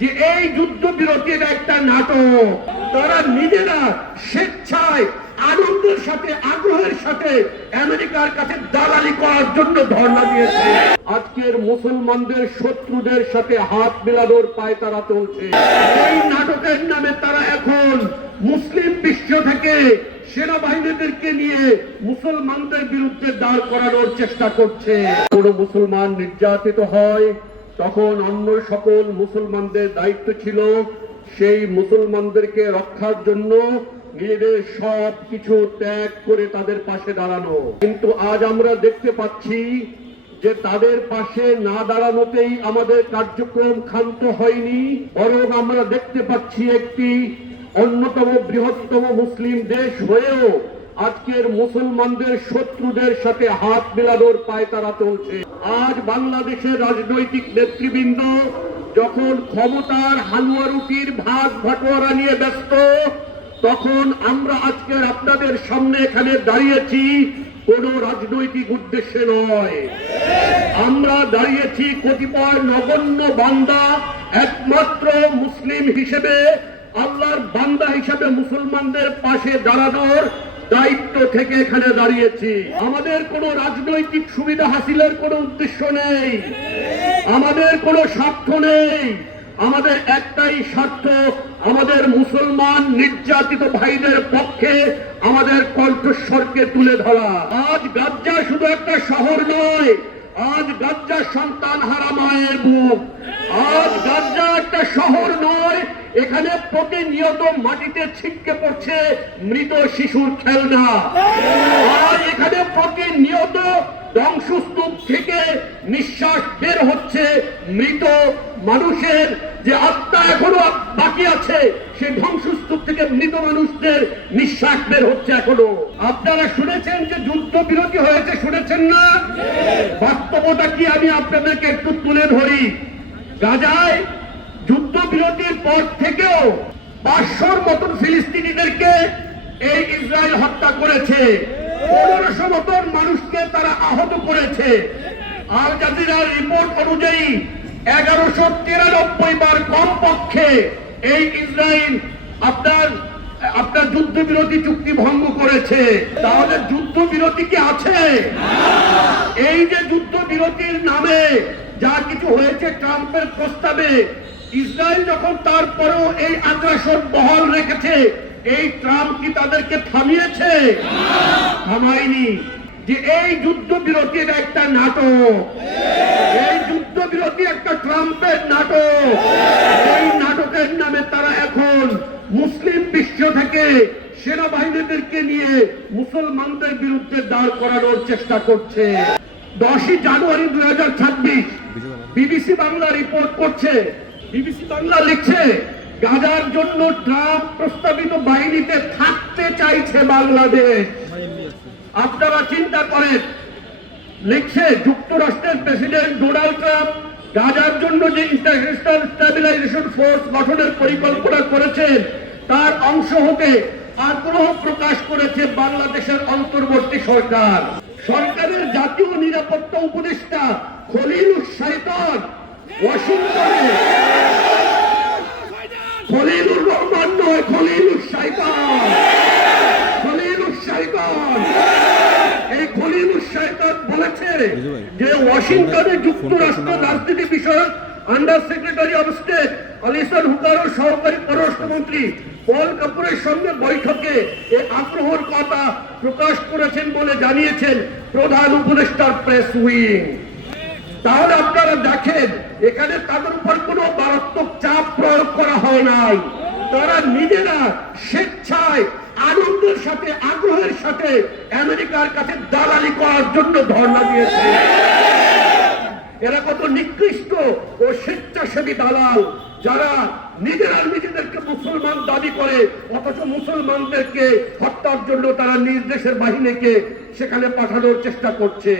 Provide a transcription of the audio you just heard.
যে এই যুদ্ধ বিরতির একটা নাটক। তারা নিজেরা স্বেচ্ছায় আনন্দের সাথে আগ্রহের সাথে আমেরিকার কাছে দালালি করার জন্য ধর্ণা দিয়েছে। আজকের মুসলমানদের শত্রুদের সাথে হাত মেলানোর পায়তারা চলছে। এই নাটকের নামে তারা এখন মুসলিম বিশ্ব থেকে সেনাবাহিনীদেরকে নিয়ে মুসলমানদের বিরুদ্ধে দাঁড় করানোর চেষ্টা করছে। কোন মুসলমান নির্যাতিত হয় তখন অন্য সকল মুসলমানদের দায়িত্ব ছিল সেই মুসলমানদেরকে রক্ষার জন্য নিজেদের সব কিছু ত্যাগ করে তাদের পাশে দাঁড়ানো। কিন্তু আজ আমরা দেখতে পাচ্ছি যে তাদের পাশে না দাঁড়ানোতেই আমাদের কার্যক্রম ক্ষান্ত হয়নি, বরং আমরা দেখতে পাচ্ছি একটি অন্যতম বৃহত্তম মুসলিম দেশ হয়েও আজকের মুসলমানদের শত্রুদের সাথে হাত মেলানোর পায়তারা চলছে। আজ বাংলাদেশের রাজনৈতিক নেতৃবৃন্দ যখন ক্ষমতার হালুয়া রুটির ভাগ বাটোয়ারা নিয়ে ব্যস্ত, তখন আমরা আজকের আপনাদের সামনে এখানে দাঁড়িয়েছি কোন রাজনৈতিক উদ্দেশ্যে নয়। আমরা দাঁড়িয়েছি কতিপয় নগণ্য বান্দা, একমাত্র মুসলিম হিসেবে, আল্লাহর বান্দা হিসেবে মুসলমানদের পাশে দাঁড়ানোর দায়িত্ব থেকে এখানে দাঁড়িয়েছি। আমাদের কোনো রাজনৈতিক সুবিধা হাসিলের কোনো উদ্দেশ্য নেই, আমাদের কোনো স্বার্থ নেই। আমাদের একটাই স্বার্থ, আমাদের মুসলমান নির্যাতিত ভাইদের পক্ষে আমাদের কণ্ঠস্বরকে তুলে ধরা। আজ গাজ্জা শুধু একটা শহর নয়, আজ গাজ্জা সন্তান হারা মায়ের বুক। আজ গাজ্জা একটা শহর নয়, এখানে প্রতিনিয়ত মাটিতে ছিটকে পড়ছে মৃত শিশুর খেলনা। আজ এখানে প্রতিনিয়ত ধ্বংসস্তূপ থেকে নিঃশ্বাস বের হচ্ছে মৃত মানুষের, যে আত্মা এখনো বাকি আছে সেই ধ্বংসস্তূপ থেকে মৃত মানুষদের নিঃশ্বাস বের হচ্ছে এখনো। আপনারা শুনেছেন যে যুদ্ধ বিরতি হয়েছে, শুনেছেন না? বাস্তবতা কি আমি আপনাদেরকে একটু তুলে ধরি। গাজায় যুদ্ধ বিরতির পর থেকেও 500-র মতন ফিলিস্তিনিদেরকে এই ইসরায়েল হত্যা করেছে, 1500 মতন মানুষকে তারা আহত করেছে। আল জাজিরার রিপোর্ট অনুযায়ী 1193 বার কমপক্ষে এই ইসরায়েল আপনার যুদ্ধবিরতি চুক্তি ভঙ্গ করেছে। তাহলে যুদ্ধবিরতি কি আছে? এই যে যুদ্ধবিরতির নামে যা কিছু হয়েছে ট্রাম্পের প্রস্তাবে, ইসরায়েল যখন তারপরেও এই আগ্রাসন বহাল রেখেছে, এই ট্রাম্প কি তাদেরকে থামিয়েছে? থামায়নি। যে এই যুদ্ধবিরতির একটা নাটক, এই যুদ্ধবিরতি একটা ট্রাম্পের নাটক। এই নাটকের নামে তারা এখন মুসলিম বিশ্ব থেকে সেনাবাহিনীদেরকে নিয়ে মুসলমানদের বিরুদ্ধে দাঁড় করানোর চেষ্টা করছে। 10 জানুয়ারি 2026 বিবিসি বাংলা রিপোর্ট করছে, বিবিসি বাংলা লিখছে, গাজার জন্য ট্রাম্প প্রস্তাবিত বাহিনীতে থাকতে চাইছে বাংলাদেশ। আপনারা চিন্তা করেন, লিখছে যুক্তরাষ্ট্রের প্রেসিডেন্ট ডোনাল্ড ট্রাম্প গাজার জন্য যে ইন্টারন্যাশনাল স্ট্যাবিলাইজেশন ফোর্স গঠনের পরিকল্পনা করেছেন তার অংশ হতে আগ্রহ প্রকাশ করেছে বাংলাদেশের অন্তর্বর্তী সরকার। সরকারের জাতীয় নিরাপত্তা উপদেষ্টা খলিলুর শয়তান ওয়াশিংটনে, খলিলুর রহমান নয়, খলিলুর শয়তান, খলিলুর শয়তান, এই খলিলুর শয়তান বলেছে যে ওয়াশিংটনে যুক্তরাষ্ট্র রাজনীতি বিষয়ক under secretary of state Alison Hooker ও সহকারী পররাষ্ট্রমন্ত্রী পল কাপুরের সঙ্গে বৈঠকে এই আগ্রহের কথা প্রকাশ করেছেন বলে জানিয়েছেন প্রধান উপদেষ্টার প্রেস উইং। তাহলে আপনারা দেখেন, এখানে তাদের উপর কোনো মারাত্মক চাপ প্রয়োগ করা হয় নাই। তারা নিজেরা স্বেচ্ছায় আনন্দের সাথে আগ্রহের সাথে আমেরিকার কাছে দালালি করার জন্য ধর্ণা দিয়েছে। এরা কত নিকৃষ্ট ও স্বেচ্ছাসেবী দালাল, যারা নিজেরা নিজেদেরকে মুসলমান দাবি করে অথচ মুসলমানদেরকে হত্যার জন্য তারা নিজ দেশের বাহিনীকে সেখানে পাঠানোর চেষ্টা করছে।